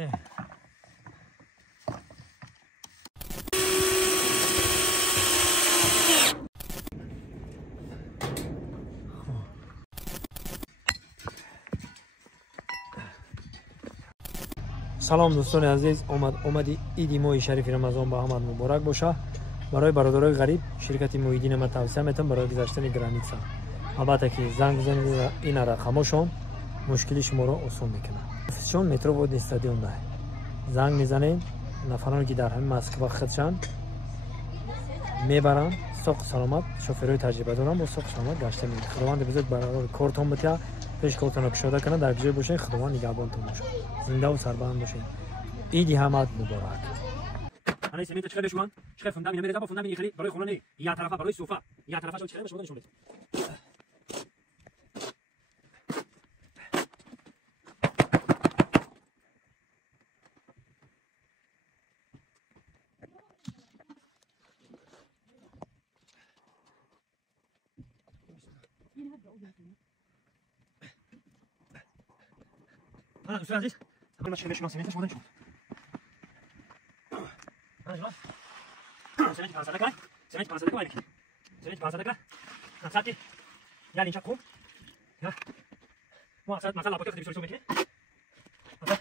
سلام دوستان عزیز، اومدی عید ماه شریف رمضان با همت مبارک باشه. برای برادرای غریب شرکت محیدین ما توصیه میتونم برای گذاشتن گرانیتسا. البته که زنگ بزنید اینا را خاموشون مشکلی شما رو آسان میکنه. چون مترو بود استادیوم ده. زنگ میزنید نفرانی که در همین مسکو خودشان میبرن سوق سلامت شوفرای تجربه دارن با سوق سلامت گشت میکنن. خداوند بزرگ برای کارتون بتیا پیش کارتون کشوده کنه در جای باشین. خداوند نگهبانتون باشه. زنده و سربلند باشین. عید همت مبارک. انا سميت تشخير شوان تشخير فندام من ميرا فندام يخلي برای خلوني يا طرفه برای سوفا يا طرفه شو تشخير شو نشون بده انا استاذ عزيز قبل ما تشخير شو سميت شو نشون سمعت بحث ذكر سمعت بحث ذكر وينك سمعت بحث ذكر نساتي يا لين شكوم يا ما أصلا مثلا بودكاست تبي تسوي مكني مثلا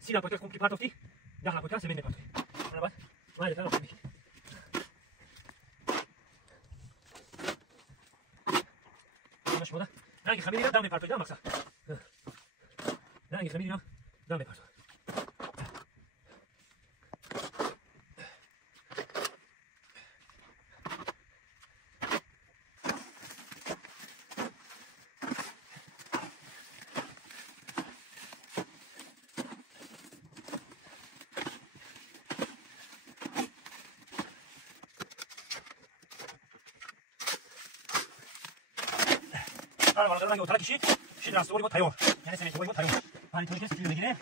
سيدا بودكاست كم كي بارتوتي ده بودكاست سمين بارتوتي أنا بس ما أدري أنا مكني مش مودا نانجي خميري دامي بارتوتي ده مكسر نانجي خميري دامي بارتوتي 아, 맞아. 이거 다르게 시드랑 소리고 타요. 얘네 쌤이 이거 타요. 아니, 저기 스킬 내기네.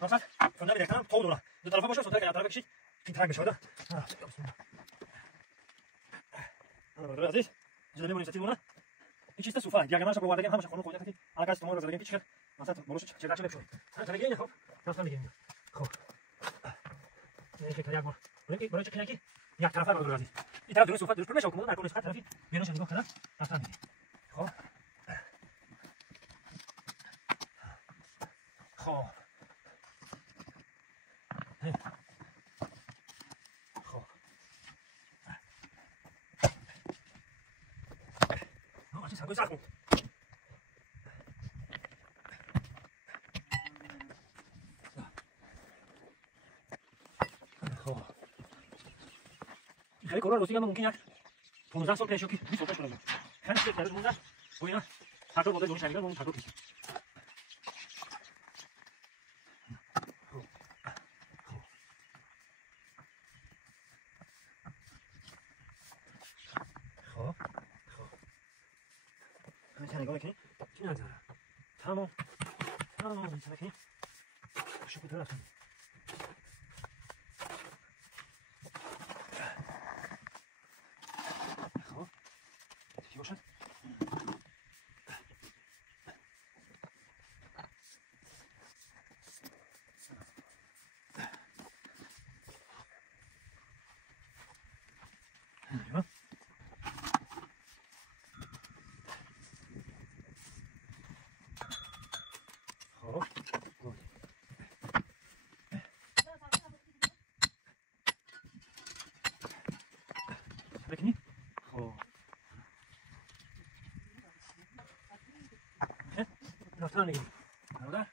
맞아. 전담이 내가 더 돌아. 너 따라 봐보셔. 소리가 나타나게 시. 빈타게 쇼다. 아, 없습니다. 그래 아직 이제 내가 인사티구나. 이 치스타 소파. 디아그램에서 보고 와다게 한번 거는 거기 아까스 도모로 저기 피치가. 맞아. 모르시 제가 좀 해줘. 저기 얘기해. 나서는 얘기해. 이렇게 가야고. 뭐지 그냥 이렇게 یک طرفه رو درازی این طرف درست صحبت درست بشه کمون در کل نسخه طرفی بیرونش نگاه کنه اصلا میگه خب خب آچه سرگوی سرخون خیلی کارا روزی هم ممکن است 15 سال پیش که 20 سال پیش کنم خیلی چیز درست مونده و اینا هر طور بوده دونش نمیگم اون هر طور پیش خب همین نگاه کنید چی نداره تمام این سمکی شوخی درست باشد بکنی رفتن میگیم برادر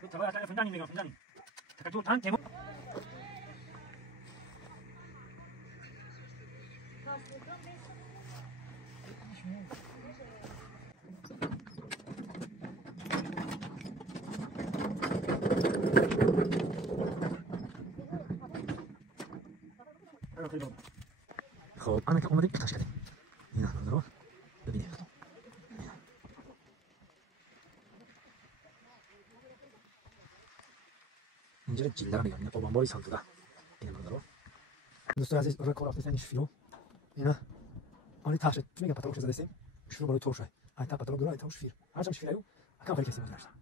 تو تبع تعرف فندانی میگم فندانی تکتور تان تیمو خب انا که اومدیم اختش کردیم اینا رو ببینید اینجا جلده رو نگاه قربانباری سانتو ده اینا رو دوستان عزیز رکور رفته سنش فیلو اینا آنی تاشت میگم پتروش زدیم شروع برای تورشه הייתה פתולוג גדולה, הייתה שפיר. היה שם שפיר היו, כמה חלק ישים אותה.